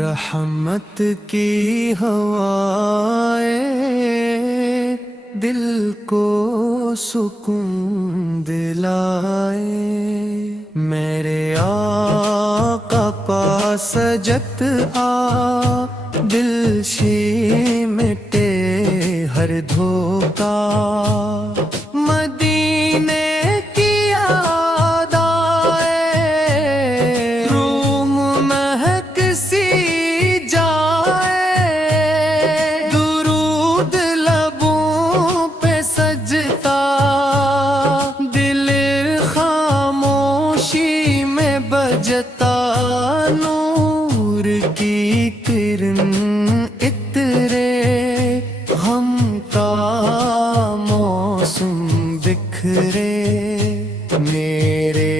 رحمت کی ہوائیں دل کو سکون دلائے، میرے آقا پاس سجت آ، دل شی مٹے ہر دھوکا، مدینے کی یاد آئے، روم مہک سی جائے، درود لبوں پہ سجتا، دل خاموشی میں بجتا، نور کی کرن اترے، غم کا موسم بکھرے، میرے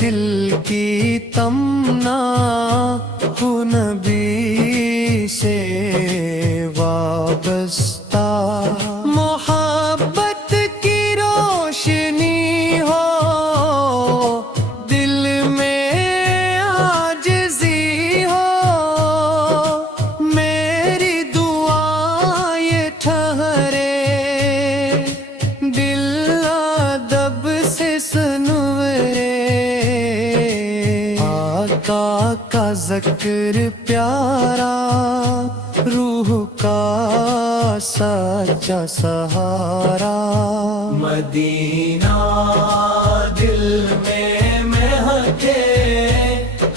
دل کی تمنا ہو نبی سے وابستہ، محبت کی روشنی ہو دل میں، عاجزی ہو میری دعا یہ ٹھہرے، دل ادب سے سنورے، آقا کا ذکر پیارا، روح کا سچا سہارا، مدینہ دل میں مہکے،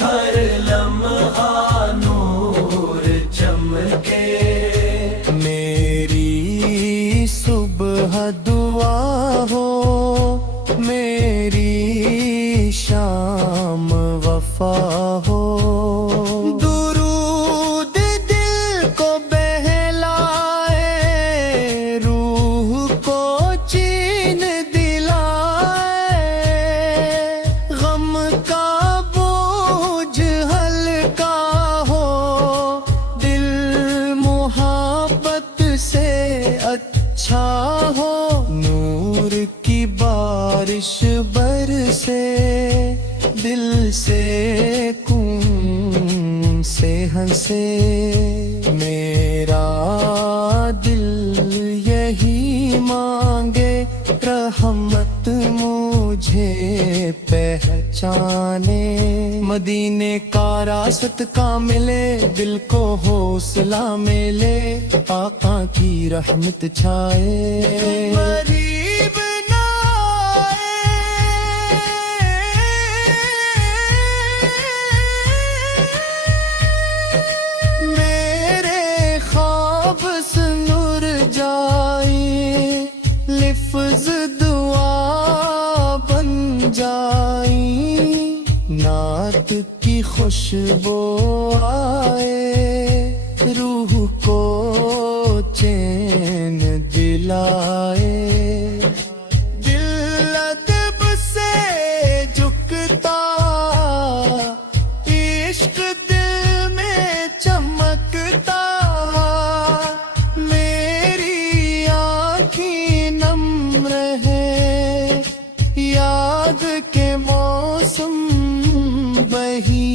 ہر لمحہ نور چمکے، میری صبح دعا ہو، میری شام وفا ہو، درود دل کو بہلائے، روح کو چین دلائے، غم کا بوجھ ہلکا ہو، دل محبت سے اچھا ہو، نور کی بارش برسے، دل سے کون سے ہنسے، میرا دل یہی مانگے، رحمت مجھے پہچانے، مدینے کا راست کا ملے، دل کو حوصلہ ملے، آقا کی رحمت چھائے، غریب نہ آئے، میرے خواب سنور جائیں، لفظ دعا بن جائیں، نعت کی خوشبو آئے، روح کو چین دلائے، دل ادب سے جھکتا، عشق دل میں چمکتا، میری آنکھیں نم رہے، یاد کے موسم بہی،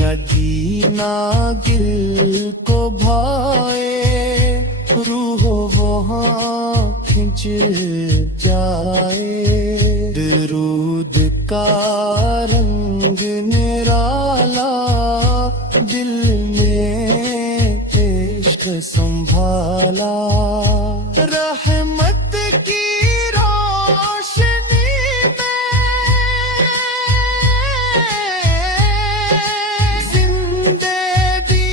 مدینہ دل کو بھائے، روح وہاں کھنچ جائے، درود کا رنگ نرالا، دل نے عشق سنبھالا، رحمت کی روشنی میں زندگی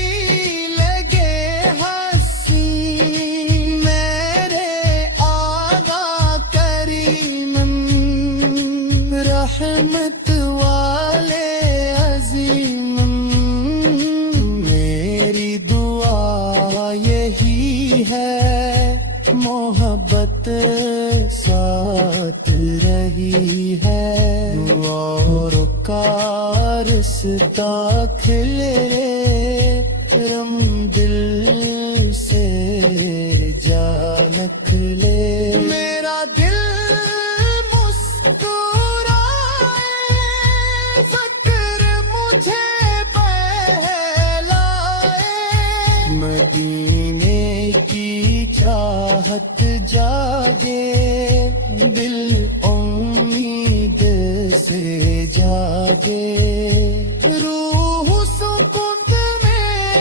لگے ہنسی، میرے آقا کریم، رحمت والے عظیم، میری دعا یہی ہے، محبت ساتھ رہی ہے، اور کا رشتہ کھلے، رم دل سے جا نکلے، میرا دل مسکرائے، ذکر مجھے چاہت جاگے دل امید سے جاگے روح سکون میں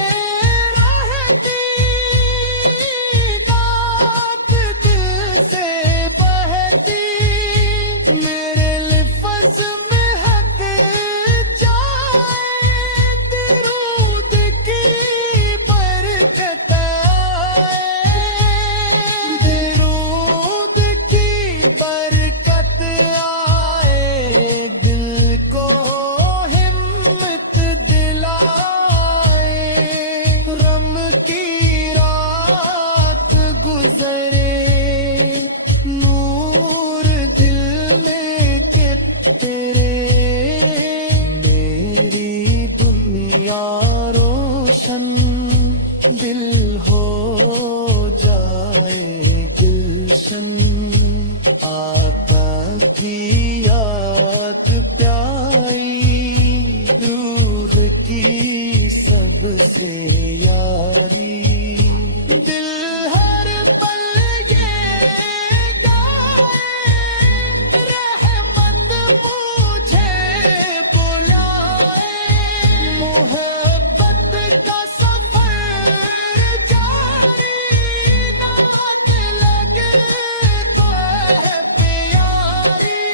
رہتی داد دل سے بہتی میرے لفظ میں حق جائے درود کی برکت درود کی برکت آئے دل کو ہمت دلائے غم کی رات گزرے نور دل میں کہ تیرے میری دنیا روشن دل ہو جائے گلشن آقا کی یاد پیائی دور کی سب سے یاری دل ہر پل یہ گائے رحمت مجھے بلائے محبت کا سفر جاری نعت لگے تو ہے پیاری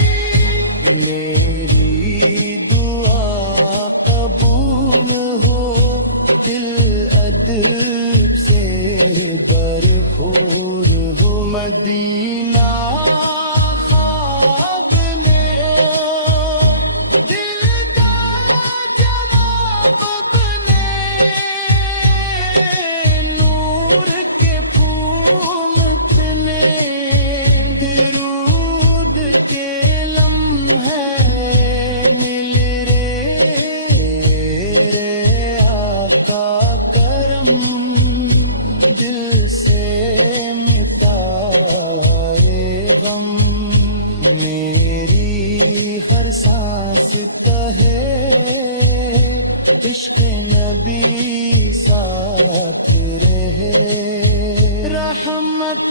میری دعا قبول ہو دل ادب سے برخور ہو مدینہ خواب میں دل کا جواب بنے نور کے پھول تلے درود کے لمحے مل رے آقا کرم دل سے مٹائے غم میری ہر سانس کہے عشق نبی ساتھ رہے رحمت